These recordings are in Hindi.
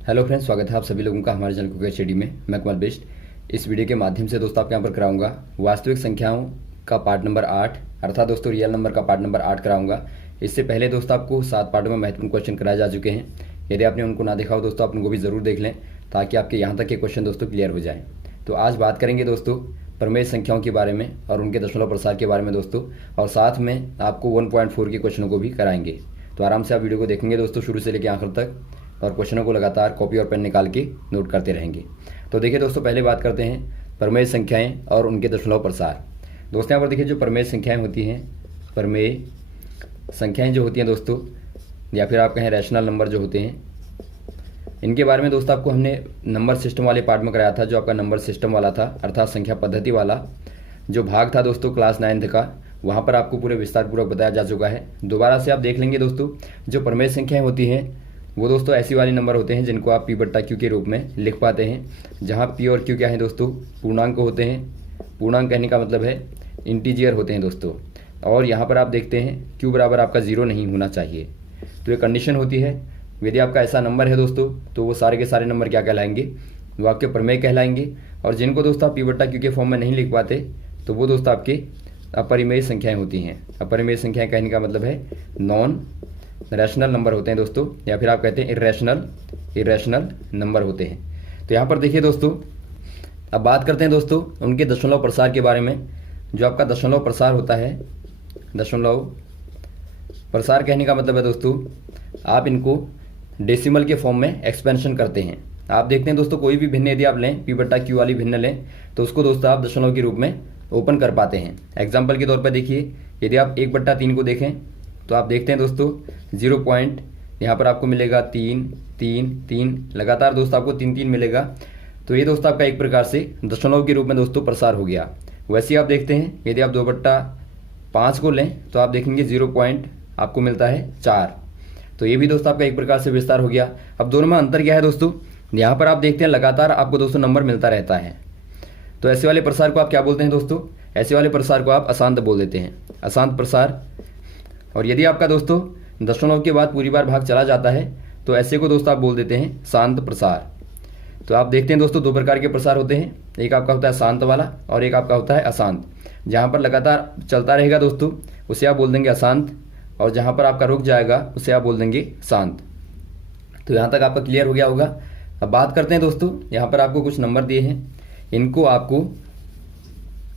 हेलो फ्रेंड्स, स्वागत है आप सभी लोगों का हमारे चैनल क्विक स्टडी में। मैं कमल बेस्ट। इस वीडियो के माध्यम से दोस्तों आपके यहाँ पर कराऊंगा वास्तविक संख्याओं का पार्ट नंबर 8, अर्थात दोस्तों रियल नंबर का पार्ट नंबर 8 कराऊंगा। इससे पहले दोस्तों आपको 7 पार्टों में महत्वपूर्ण क्वेश्चन कराए जा चुके हैं। यदि आपने उनको ना देखा हो दोस्तों, आप उनको भी ज़रूर देख लें ताकि आपके यहाँ तक के क्वेश्चन दोस्तों क्लियर हो जाएँ। तो आज बात करेंगे दोस्तों प्रमेय संख्याओं के बारे में और उनके दशमलव प्रसार के बारे में दोस्तों, और साथ में आपको 1.4 के क्वेश्चनों को भी कराएंगे। तो आराम से आप वीडियो को देखेंगे दोस्तों शुरू से लेकर आखिर तक, और क्वेश्चनों को लगातार कॉपी और पेन निकाल के नोट करते रहेंगे। तो देखिए दोस्तों, पहले बात करते हैं प्रमेय संख्याएं और उनके दशमलव प्रसार। दोस्तों यहाँ पर देखिए जो प्रमेय संख्याएं होती हैं, प्रमेय संख्याएं जो होती हैं दोस्तों, या फिर आप कहें रैशनल नंबर जो होते हैं, इनके बारे में दोस्तों आपको हमने नंबर सिस्टम वाले पार्ट में कराया था। जो आपका नंबर सिस्टम वाला था, अर्थात संख्या पद्धति वाला जो भाग था दोस्तों क्लास 9th का, वहाँ पर आपको पूरे विस्तार पूर्वक बताया जा चुका है। दोबारा से आप देख लेंगे दोस्तों। जो प्रमेय संख्याएं होती हैं वो दोस्तों ऐसी वाली नंबर होते हैं जिनको आप P/Q के रूप में लिख पाते हैं, जहाँ P और Q क्या है दोस्तों, पूर्णांक होते हैं। पूर्णांक कहने का मतलब है इंटीजर होते हैं दोस्तों। और यहाँ पर आप देखते हैं Q बराबर आपका 0 नहीं होना चाहिए। तो ये कंडीशन होती है। यदि आपका ऐसा नंबर है दोस्तों, तो वो सारे के सारे नंबर क्या कहलाएंगे, वो आपके प्रमेय कहलाएंगे। और जिनको दोस्तों आप P/Q के फॉर्म में नहीं लिख पाते, तो वो दोस्तों आपके अपरिमेय संख्याएं होती हैं। अपरिमेय संख्याएं कहने का मतलब है नॉन रैशनल नंबर होते हैं दोस्तों, या फिर आप कहते हैं इरेशनल नंबर होते हैं। तो यहाँ पर देखिए दोस्तों, अब बात करते हैं दोस्तों उनके दशमलव प्रसार के बारे में। जो आपका दशमलव प्रसार होता है, दशमलव प्रसार कहने का मतलब है दोस्तों, आप इनको डेसिमल के फॉर्म में एक्सपेंशन करते हैं। आप देखते हैं दोस्तों, कोई भी भिन्न यदि आप लें, P/Q वाली भिन्न लें, तो उसको दोस्तों आप दशमलव के रूप में ओपन कर पाते हैं। एग्जाम्पल के तौर पर देखिए, यदि आप 1/3 को देखें तो आप देखते हैं दोस्तों 0 पॉइंट यहाँ पर आपको मिलेगा 3 3 3, लगातार दोस्तों आपको 3 3 मिलेगा। तो ये दोस्तों आपका एक प्रकार से दशमलव के रूप में दोस्तों प्रसार हो गया। वैसे ही आप देखते हैं यदि आप 2/5 को लें तो आप देखेंगे 0 पॉइंट आपको मिलता है 4। तो ये भी दोस्तों आपका एक प्रकार से विस्तार हो गया। अब दोनों में अंतर क्या है दोस्तों, यहाँ पर आप देखते हैं लगातार आपको दोस्तों नंबर मिलता रहता है। तो ऐसे वाले प्रसार को आप क्या बोलते हैं दोस्तों, ऐसे वाले प्रसार को आप अशांत बोल देते हैं, अशांत प्रसार। और यदि आपका दोस्तों दशमलव के बाद पूरी बार भाग चला जाता है, तो ऐसे को दोस्तों आप बोल देते हैं शांत प्रसार। तो आप देखते हैं दोस्तों 2 प्रकार के प्रसार होते हैं, एक आपका होता है शांत वाला और एक आपका होता है अशांत। जहाँ पर लगातार चलता रहेगा दोस्तों उसे आप बोल देंगे अशांत, और जहाँ पर आपका रुक जाएगा उसे आप बोल देंगे शांत। तो यहाँ तक आपका क्लियर हो गया होगा। अब बात करते हैं दोस्तों, यहाँ पर आपको कुछ नंबर दिए हैं, इनको आपको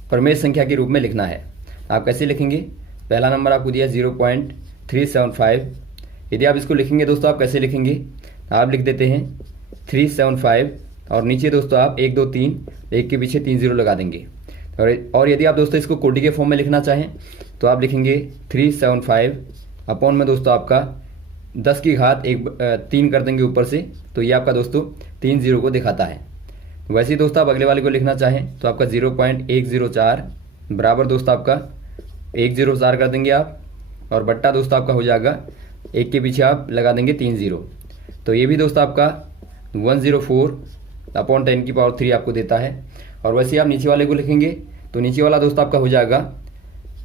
प्रमेय संख्या के रूप में लिखना है। आप कैसे लिखेंगे, पहला नंबर आपको दिया 0.375। यदि आप इसको लिखेंगे दोस्तों, आप कैसे लिखेंगे, आप लिख देते हैं 375 और नीचे दोस्तों आप 1 2 3, एक के पीछे 3 0 लगा देंगे। और यदि आप दोस्तों इसको कोटि के फॉर्म में लिखना चाहें तो आप लिखेंगे 375 अपॉन में दोस्तों आपका 10 की घात 3 कर देंगे ऊपर से। तो ये आपका दोस्तों 3 0 को दिखाता है। वैसे ही दोस्तों आप अगले वाले को लिखना चाहें तो आपका 0.104 बराबर दोस्तों आपका 104 कर देंगे आप, और बट्टा दोस्तों आपका हो जाएगा एक के पीछे आप लगा देंगे 3 0। तो ये भी दोस्तों आपका 104 अपॉन 10⁻³ आपको देता है। और वैसे आप नीचे वाले को लिखेंगे तो नीचे वाला दोस्तों आपका हो जाएगा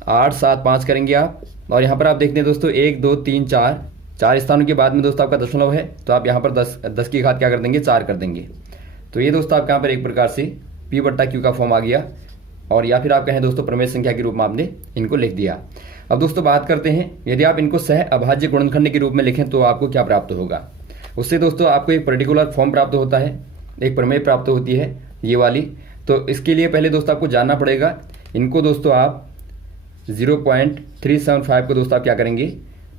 8 7 5 करेंगे आप। और यहाँ पर आप देखते हैं दोस्तों 1 2 3 4 स्थानों के बाद में दोस्तों आपका दशमलव है, तो आप यहाँ पर 10 की घात क्या कर देंगे, 4 कर देंगे। तो ये दोस्तों आपके यहाँ पर एक प्रकार से P/Q का फॉर्म आ गया, और या फिर आप कहें दोस्तों प्रमेय संख्या के रूप में आपने इनको लिख दिया। अब दोस्तों बात करते हैं, यदि आप इनको सह अभाज्य गुणनखंड के रूप में लिखें तो आपको क्या प्राप्त होगा। उससे दोस्तों आपको एक पर्टिकुलर फॉर्म प्राप्त होता है, एक प्रमेय प्राप्त होती है ये वाली। तो इसके लिए पहले दोस्तों आपको जानना पड़ेगा, इनको दोस्तों आप 0.375 को दोस्तों आप क्या करेंगे,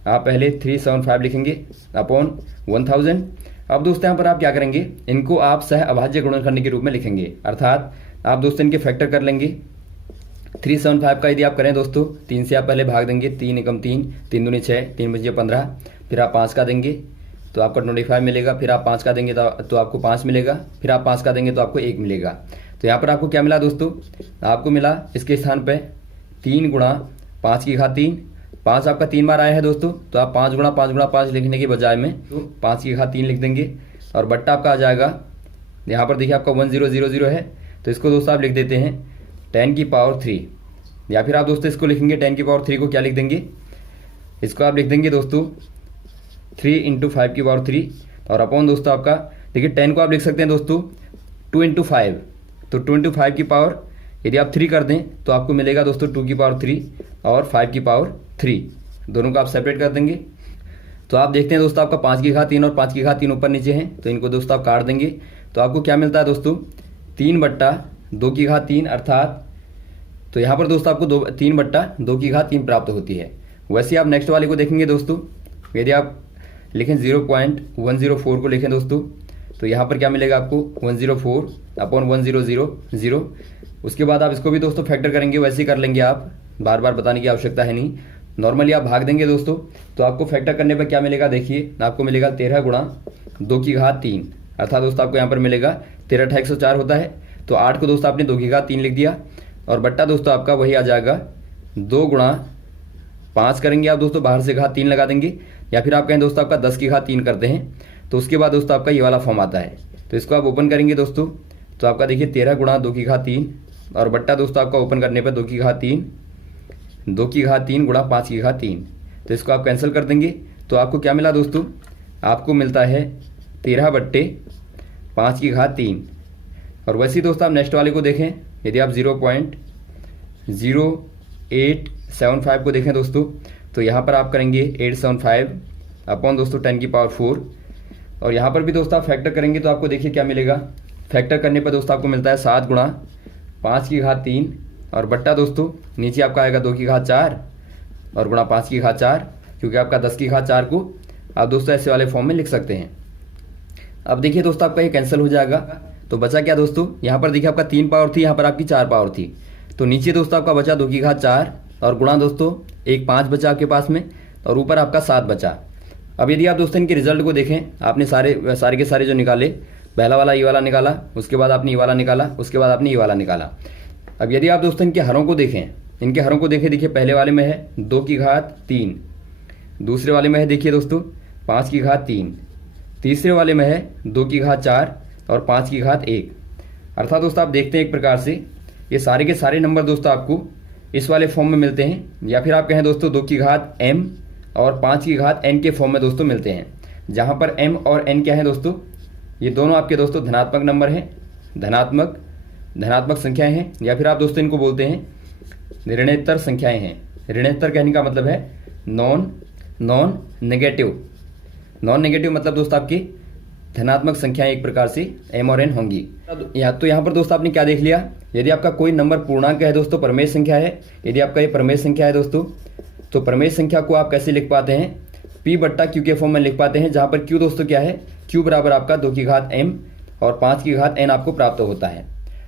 आप पहले 375 लिखेंगे अपॉन 1000। अब दोस्तों यहाँ पर आप क्या करेंगे, इनको आप सह अभाज्य गुणनखंड के रूप में लिखेंगे, अर्थात आप दोस्तों इनके फैक्टर कर लेंगे। 375 का यदि आप करें दोस्तों, 3 से आप पहले भाग देंगे, 3 एकम 3, 3 दूनी 6, 3 बचे 15, फिर आप 5 का देंगे तो आपका 25 मिलेगा, फिर आप 5 का देंगे तो आपको 5 मिलेगा, फिर आप 5 का देंगे तो आपको 1 मिलेगा। तो यहाँ पर आपको क्या मिला दोस्तों, आपको मिला इसके स्थान पर 3 गुणा 5 की घात 3। 5 आपका 3 बार आया है दोस्तों, तो आप 5 गुणा 5 गुणा 5 लिखने के बजाय में 5 की घात 3 लिख देंगे, और बट्टा आपका आ जाएगा, यहाँ पर देखिए आपका 1000 है, तो इसको दोस्तों आप लिख देते हैं 10⁻3। या फिर आप दोस्तों इसको लिखेंगे 10⁻3 को क्या लिख देंगे, इसको आप लिख देंगे दोस्तों 3 × 5⁻3। और अपॉन दोस्तों आपका देखिए 10 को आप लिख सकते हैं दोस्तों 2 इंटू 5, तो 2 इंटू 5 की पावर यदि आप 3 कर दें तो आपको मिलेगा दोस्तों 2 की पावर 3 और 5 की पावर 3, दोनों को आप सेपरेट कर देंगे। तो आप देखते हैं दोस्तों आपका 5 की घात 3 और 5 की घात 3 ऊपर नीचे हैं, तो इनको दोस्तों आप काट देंगे तो आपको क्या मिलता है दोस्तों 3 बट्टा 2 की घात 3, अर्थात तो यहाँ पर दोस्तों आपको 3 बट्टा 2 की घात 3 प्राप्त होती है। वैसे आप नेक्स्ट वाले को देखेंगे दोस्तों, यदि आप लिखें 0.104 को लिखें दोस्तों, तो यहाँ पर क्या मिलेगा आपको 104 अपॉन 1000। उसके बाद आप इसको भी दोस्तों फैक्टर करेंगे, वैसे ही कर लेंगे आप, बार बार बताने की आवश्यकता है नहीं, नॉर्मली आप भाग देंगे दोस्तों। तो आपको फैक्टर करने पर क्या मिलेगा, देखिए आपको मिलेगा 13 गुणा 2 की घात 3, अर्थात दोस्तों आपको यहाँ पर मिलेगा 13 × 104 होता है, तो 8 को दोस्तों आपने 2 की घात 3 लिख दिया, और बट्टा दोस्तों आपका वही आ जाएगा 2 गुणा 5 करेंगे आप दोस्तों, बाहर से घात 3 लगा देंगे, या फिर आप कहें दोस्तों आपका 10 की घात 3 करते हैं, तो उसके बाद दोस्तों आपका ये वाला फॉर्म आता है। तो इसको आप ओपन करेंगे दोस्तों, तो आपका देखिए 13 गुणा 2 की घात 3 और बट्टा दोस्तों आपका ओपन करने पर 2 की घात 3 गुणा 5 की घात 3, तो इसको आप कैंसिल कर देंगे। तो आपको क्या मिला दोस्तों, आपको मिलता है 13 बट्टे 5 की घात 3। और वैसे ही दोस्तों आप नेक्स्ट वाले को देखें, यदि आप 0.0875 को देखें दोस्तों, तो यहाँ पर आप करेंगे 875 अपॉन दोस्तों 10 की पावर 4, और यहाँ पर भी दोस्तों आप फैक्टर करेंगे तो आपको देखिए क्या मिलेगा, फैक्टर करने पर दोस्तों आपको मिलता है 7 गुणा 5 की घात 3 और बट्टा दोस्तों नीचे आपका आएगा 2 की घात 4 और गुणा 5 की घात 4, क्योंकि आपका 10 की घात 4 को आप दोस्तों ऐसे वाले फॉर्म में लिख सकते हैं। अब देखिए दोस्तों आपका ये कैंसिल हो जाएगा, तो बचा क्या दोस्तों, यहाँ पर देखिए आपका 3 पावर थी, यहाँ पर आपकी 4 पावर थी, तो नीचे दोस्तों आपका बचा 2 की घात 4 और गुणा दोस्तों एक 5 बचा आपके पास में, और ऊपर आपका 7 बचा। अब यदि आप दोस्तों इनके रिजल्ट को देखें, आपने सारे के सारे जो निकाले, पहला वाला ये वाला निकाला, उसके बाद आपने ये वाला निकाला, उसके बाद आपने ये वाला निकाला। अब यदि आप दोस्तों इनके हरों को देखें, देखिए पहले वाले में है 2 की घात 3, दूसरे वाले में है देखिए दोस्तों 5 की घात 3, तीसरे वाले में है 2 की घात 4 और 5 की घात 1। अर्थात दोस्तों आप देखते हैं एक प्रकार से ये सारे के सारे नंबर दोस्तों आपको इस वाले फॉर्म में मिलते हैं, या फिर आप कहें दोस्तों 2 की घात m और 5 की घात n के फॉर्म में दोस्तों मिलते हैं, जहां पर m और n क्या है दोस्तों, ये दोनों आपके दोस्तों धनात्मक नंबर हैं, धनात्मक संख्याएं हैं, या फिर आप दोस्तों इनको बोलते हैं ऋणोत्तर संख्याएं हैं। ऋणोत्तर कहने का मतलब है नॉन नेगेटिव मतलब दोस्तों आपकी धनात्मक संख्याएं एक प्रकार से m और n होंगी। यहाँ पर दोस्तों आपने क्या देख लिया, यदि आपका कोई नंबर पूर्णांक है दोस्तों, परमेय संख्या है, यदि आपका ये परमेय संख्या है दोस्तों, तो परमेय संख्या को आप कैसे लिख पाते हैं, p बट्टा q के फॉर्म में लिख पाते हैं, जहां पर q दोस्तों क्या है, q बराबर आपका 2 की घात m और 5 की घात n आपको प्राप्त होता है।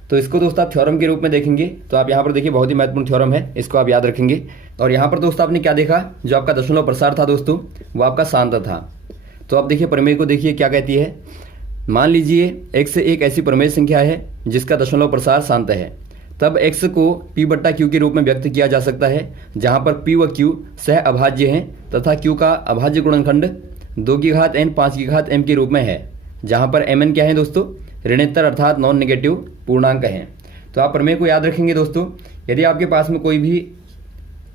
तो इसको दोस्तों आप थ्योरम के रूप में देखेंगे, तो आप यहाँ पर देखिए बहुत ही महत्वपूर्ण थ्योरम है, इसको आप याद रखेंगे। और यहाँ पर दोस्तों आपने क्या देखा, जो आपका दशमलव प्रसार था दोस्तों वो आपका शांत था। तो आप देखिए प्रमेय को देखिए क्या कहती है, मान लीजिए x से एक ऐसी प्रमेय संख्या है जिसका दशमलव प्रसार शांत है, तब x को p बट्टा q के रूप में व्यक्त किया जा सकता है, जहां पर p व q सह अभाज्य हैं तथा q का अभाज्य गुणनखंड 2 की घात n 5 की घात m के रूप में है, जहां पर mn क्या है दोस्तों, ऋणोत्तर अर्थात नॉन नेगेटिव पूर्णांक हैं। तो आप प्रमेय को याद रखेंगे दोस्तों, यदि आपके पास में कोई भी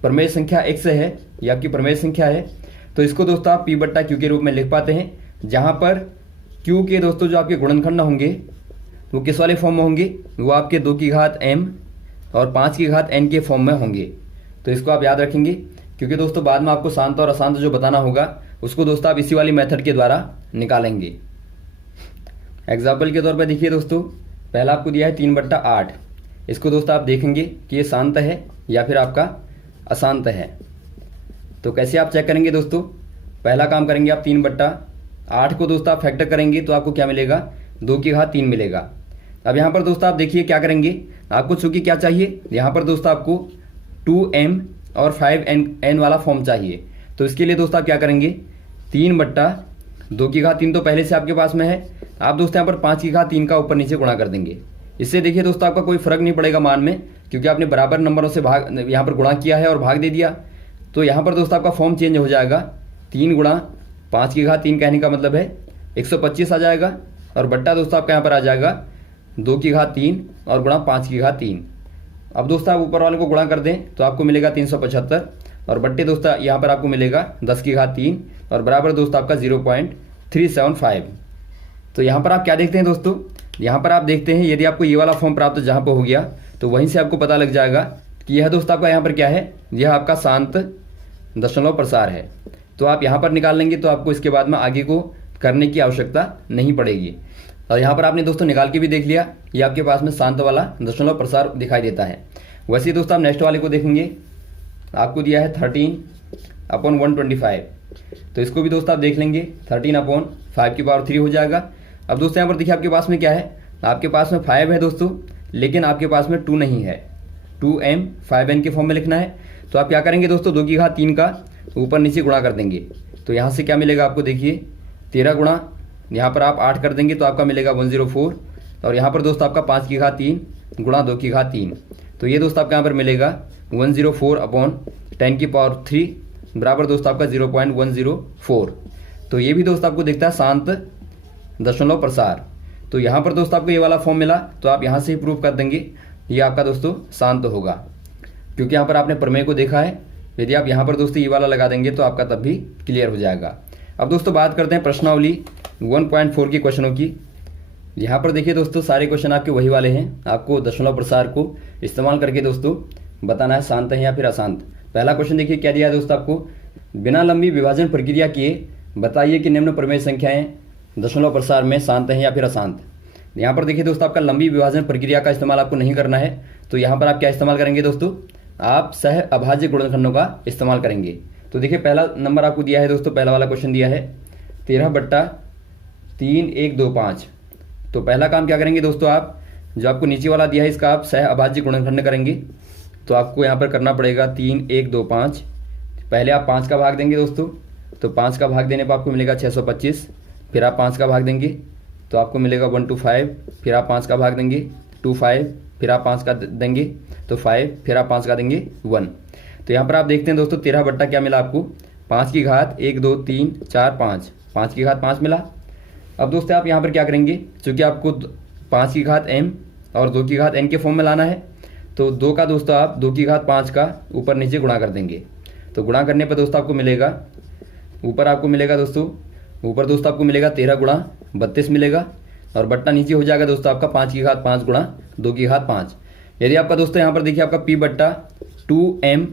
प्रमेय संख्या x है, ये आपकी प्रमेय संख्या है, तो इसको दोस्तों आप p बट्टा q के रूप में लिख पाते हैं, जहां पर q के दोस्तों जो आपके गुणनखंड होंगे वो किस वाले फॉर्म में होंगे, वो आपके 2 की घात m और 5 की घात n के फॉर्म में होंगे। तो इसको आप याद रखेंगे, क्योंकि दोस्तों बाद में आपको शांत और अशांत जो बताना होगा उसको दोस्तों आप इसी वाली मेथड के द्वारा निकालेंगे। एग्जाम्पल के तौर पर देखिए दोस्तों, पहला आपको दिया है 3/8, इसको दोस्तों आप देखेंगे कि ये शांत है या फिर आपका अशांत है। तो कैसे आप चेक करेंगे दोस्तों, पहला काम करेंगे आप 3/8 को दोस्तों आप फैक्टर करेंगे तो आपको क्या मिलेगा, 2 की घात 3 मिलेगा। अब यहाँ पर दोस्तों आप देखिए क्या करेंगे, आपको चूंकि क्या चाहिए, यहाँ पर दोस्तों आपको 2m और 5n वाला फॉर्म चाहिए। तो इसके लिए दोस्तों आप क्या करेंगे, 3/2 की घात 3 तो पहले से आपके पास में है, आप दोस्तों यहाँ पर 5 की घात 3 का ऊपर नीचे गुणा कर देंगे। इससे देखिए दोस्तों आपका कोई फर्क नहीं पड़ेगा मान में, क्योंकि आपने बराबर नंबरों से भाग यहाँ पर गुणा किया है और भाग दे दिया। तो यहाँ पर दोस्तों आपका फॉर्म चेंज हो जाएगा, 3 गुणा 5 की घात 3 कहने का मतलब है 125 आ जाएगा, और बट्टा दोस्तों आपका यहाँ पर आ जाएगा 2 की घात 3 और गुणा 5 की घात 3। अब दोस्तों आप ऊपर वाले को गुणा कर दें तो आपको मिलेगा 375, और बट्टे दोस्तों यहाँ पर आपको मिलेगा 10 की घात 3 और बराबर दोस्तों आपका 375। तो यहाँ पर आप क्या देखते हैं दोस्तों, यहाँ पर आप देखते हैं यदि आपको ये वाला फॉर्म प्राप्त जहाँ पर हो गया तो वहीं से आपको पता लग जाएगा कि यह दोस्त आपका यहाँ पर क्या है, यह आपका शांत दशमलव प्रसार है। तो आप यहाँ पर निकाल लेंगे तो आपको इसके बाद में आगे को करने की आवश्यकता नहीं पड़ेगी। और यहाँ पर आपने दोस्तों निकाल के भी देख लिया, ये आपके पास में शांत वाला दशमलव प्रसार दिखाई देता है। वैसे ही दोस्तों आप नेक्स्ट वाले को देखेंगे, आपको दिया है 13/125। तो इसको भी दोस्तों आप देख लेंगे, 13/5³ हो जाएगा। अब दोस्तों यहाँ पर देखिए आपके पास में क्या है, आपके पास में 5 है दोस्तों, लेकिन आपके पास में 2 नहीं है। 2m 5n के फॉर्म में लिखना है। तो आप क्या करेंगे दोस्तों, 2 की घात 3 का ऊपर नीचे गुणा कर देंगे। तो यहाँ से क्या मिलेगा आपको, देखिए 13 गुणा यहाँ पर आप 8 कर देंगे तो आपका मिलेगा 104। और यहाँ पर दोस्तों आपका 5 की घात 3 गुणा 2 की घात 3। तो ये दोस्तों आपका यहाँ पर मिलेगा 104/10³ बराबर दोस्तों आपका 0.104। तो ये भी दोस्तों आपको दिखता है शांत दशमलव प्रसार। तो यहाँ पर दोस्तों आपको ये वाला फॉर्म मिला तो आप यहाँ से ही प्रूव कर देंगे ये आपका दोस्तों शांत होगा, क्योंकि यहाँ पर आपने प्रमेय को देखा है। यदि आप यहाँ पर दोस्तों ये वाला लगा देंगे तो आपका तब भी क्लियर हो जाएगा। अब दोस्तों बात करते हैं प्रश्नावली 1.4 के क्वेश्चनों की। यहाँ पर देखिए दोस्तों सारे क्वेश्चन आपके वही वाले हैं, आपको दशमलव प्रसार को इस्तेमाल करके दोस्तों बताना है शांत है या फिर अशांत। पहला क्वेश्चन देखिए क्या दिया है दोस्तों आपको, बिना लंबी विभाजन प्रक्रिया किए बताइए कि निम्न प्रमेय संख्याएं दशमलव प्रसार में शांत हैं या फिर अशांत। यहाँ पर देखिए दोस्तों आपका लंबी विभाजन प्रक्रिया का इस्तेमाल आपको नहीं करना है। तो यहाँ पर आप क्या इस्तेमाल करेंगे दोस्तों, आप सह अभाज्य गुणनखंडों का इस्तेमाल करेंगे। तो देखिए पहला नंबर आपको दिया है दोस्तों, पहला वाला क्वेश्चन दिया है 13/3125। तो पहला काम क्या करेंगे दोस्तों, आप जो आपको नीचे वाला दिया है इसका आप सह अभाज्य गुणनखंड करेंगे। तो आपको यहाँ पर करना पड़ेगा 3/125। पहले आप 5 का भाग देंगे दोस्तों, तो 5 का भाग देने पर आपको मिलेगा 625। फिर आप 5 का भाग देंगे तो आपको मिलेगा 125। फिर आप 5 का भाग देंगे 25। फिर आप 5 का देंगे तो 5। फिर आप 5 का देंगे 1। तो यहाँ पर आप देखते हैं दोस्तों 13 बट्टा क्या मिला आपको, 5 की घात 1 2 3 4 5, 5 की घात 5 मिला। अब दोस्तों आप यहाँ पर क्या करेंगे, चूँकि आपको 5 की घात m और 2 की घात n के फॉर्म में लाना है, तो 2 का दोस्तों आप 2 की घात 5 का ऊपर नीचे गुणा कर देंगे। तो गुणा करने पर दोस्तों आपको मिलेगा, ऊपर आपको मिलेगा दोस्तों 13 गुणा 32 मिलेगा। और बट्टा नीचे हो जाएगा दोस्तों आपका 5 की घात 5 गुणा 2 की घात 5। यदि आपका दोस्तों यहाँ पर देखिए आपका p बट्टा 2m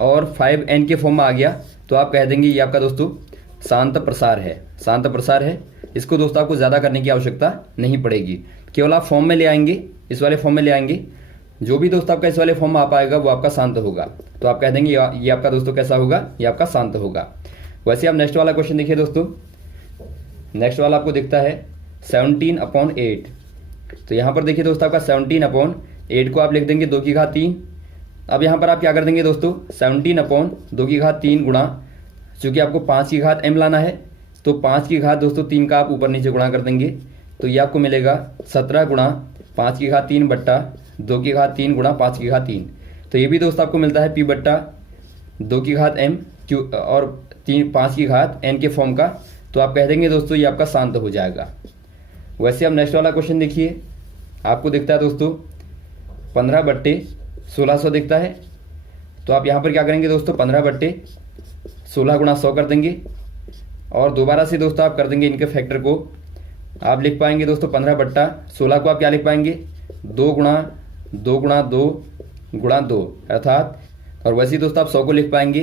और 5n के फॉर्म में आ गया तो आप कह देंगे ये आपका दोस्तों शांत प्रसार है, शांत प्रसार है। इसको दोस्तों आपको ज़्यादा करने की आवश्यकता नहीं पड़ेगी, केवल आप फॉर्म में ले आएंगे, इस वाले फॉर्म में ले आएंगे। जो भी दोस्तों आपका इस वाले फॉर्म में आ पाएगा वो आपका शांत होगा। तो आप कह देंगे ये आपका दोस्तों कैसा होगा, ये आपका शांत होगा। वैसे आप नेक्स्ट वाला क्वेश्चन देखिए दोस्तों, नेक्स्ट वाला आपको दिखता है 17/8। तो यहाँ पर देखिए दोस्तों आपका 17/8 को आप लिख देंगे 2 की घात 3। अब यहाँ पर आप क्या कर देंगे दोस्तों, 17/2 की घात 3 गुणा, चूँकि आपको 5 की घात m लाना है तो 5 की घात दोस्तों 3 का आप ऊपर नीचे गुणा कर देंगे। तो ये आपको मिलेगा 17 गुणा 5 की घात 3 बट्टा 2 की घात 3 गुणा 5 की घात 3। तो ये भी दोस्तों आपको मिलता है p बट्टा 2 की घात m और 5 की घात n के फॉर्म का। तो आप कह देंगे दोस्तों ये आपका शांत हो जाएगा। वैसे अब नेक्स्ट वाला क्वेश्चन देखिए, आपको दिखता है दोस्तों 15/1600 दिखता है। तो आप यहाँ पर क्या करेंगे दोस्तों, 15/16 गुणा 100 कर देंगे और दोबारा से दोस्तों आप कर देंगे इनके फैक्टर को। आप लिख पाएंगे दोस्तों 15/16 को आप क्या लिख पाएंगे, 2 गुणा 2 गुणा 2 गुणा 2 अर्थात। और वैसे ही दोस्तों आप 100 को लिख पाएंगे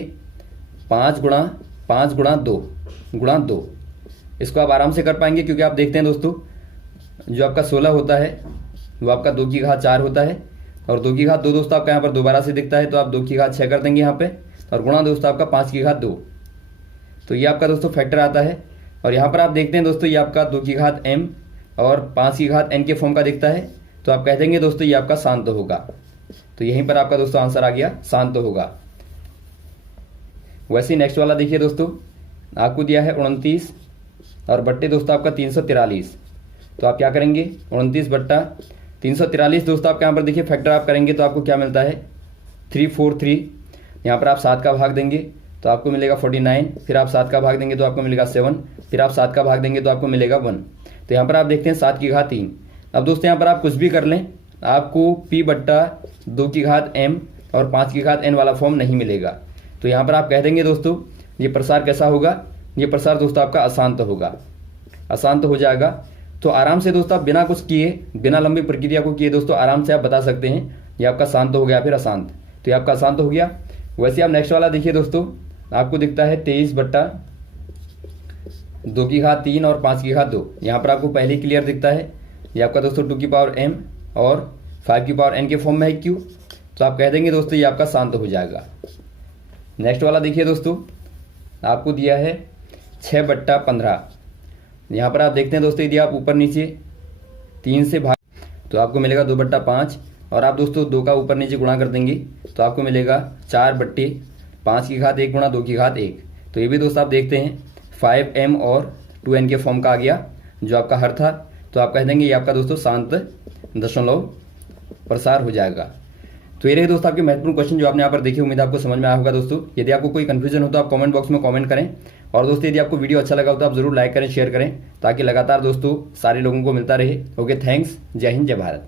5 गुणा 5 गुणा 2 गुणा 2। इसको आप आराम से कर पाएंगे, क्योंकि आप देखते हैं दोस्तों जो आपका 16 होता है वो आपका 2 की घात 4 होता है और 2 की घात 2 दोस्तों आपका यहाँ पर दोबारा से दिखता है। तो आप 2 की घात 6 कर देंगे यहाँ पे और गुणा दोस्तों आपका 5 की घात 2। तो ये आपका दोस्तों फैक्टर आता है। और यहाँ पर आप देखते हैं दोस्तों ये आपका 2 की घात m और 5 की घात n के फॉर्म का दिखता है। तो आप कह देंगे दोस्तों ये आपका शांत होगा। तो यहीं पर आपका दोस्तों आंसर आ गया, शांत होगा। वैसे नेक्स्ट वाला देखिए दोस्तों, आपको दिया है 29 और बट्टे दोस्तों आपका 343। तो आप क्या करेंगे, 29 बट्टा 343 दोस्तों आपके यहाँ पर देखिए फैक्टर आप करेंगे तो आपको क्या मिलता है 343। यहाँ पर आप 7 का भाग देंगे तो आपको मिलेगा 49। फिर आप 7 का भाग देंगे तो आपको मिलेगा 7। फिर आप 7 का भाग देंगे तो आपको मिलेगा 1। तो यहाँ पर आप देखते हैं 7 की घात 3। अब दोस्तों यहाँ पर आप कुछ भी कर लें, आपको p बट्टा 2 की घात m और 5 की घात n वाला फॉर्म नहीं मिलेगा। तो यहाँ पर आप कह देंगे दोस्तों ये प्रसार कैसा होगा, ये प्रसार दोस्तों आपका अशांत होगा। अशांत हो जाएगा। तो आराम से दोस्तों आप बिना कुछ किए, बिना लंबी प्रक्रिया को किए दोस्तों आराम से आप बता सकते हैं ये आपका शांत हो गया फिर अशांत। तो ये आपका अशांत हो गया। वैसे आप नेक्स्ट वाला देखिए दोस्तों, आपको दिखता है 23/2 और 5/2। यहाँ पर आपको पहले ही क्लियर दिखता है, ये आपका दोस्तों 2 की पावर m और 5 की पावर n के फॉर्म में है q। तो आप कह देंगे दोस्तों ये आपका शांत हो जाएगा। नेक्स्ट वाला देखिए दोस्तों, आपको दिया है 6/15। यहाँ पर आप देखते हैं दोस्तों, यदि आप ऊपर नीचे 3 से भाग तो आपको मिलेगा 2/5 और आप दोस्तों 2 का ऊपर नीचे गुणा कर देंगे तो आपको मिलेगा 4/5 गुणा 2 तो ये भी दोस्तों आप देखते हैं 5m और 2n के फॉर्म का आ गया जो आपका हर था। तो आप कह देंगे ये आपका दोस्तों शांत दशमलव प्रसार हो जाएगा। तो ये रहे दोस्तों आपके महत्वपूर्ण क्वेश्चन जो आपने यहाँ पर देखे। उम्मीद आपको समझ में आया होगा दोस्तों। यदि आपको कोई कंफ्यूजन हो तो आप कमेंट बॉक्स में कमेंट करें। और दोस्तों यदि आपको वीडियो अच्छा लगा हो तो आप जरूर लाइक करें, शेयर करें, ताकि लगातार दोस्तों सारे लोगों को मिलता रहे। Okay, thanks. जय हिंद, जय भारत।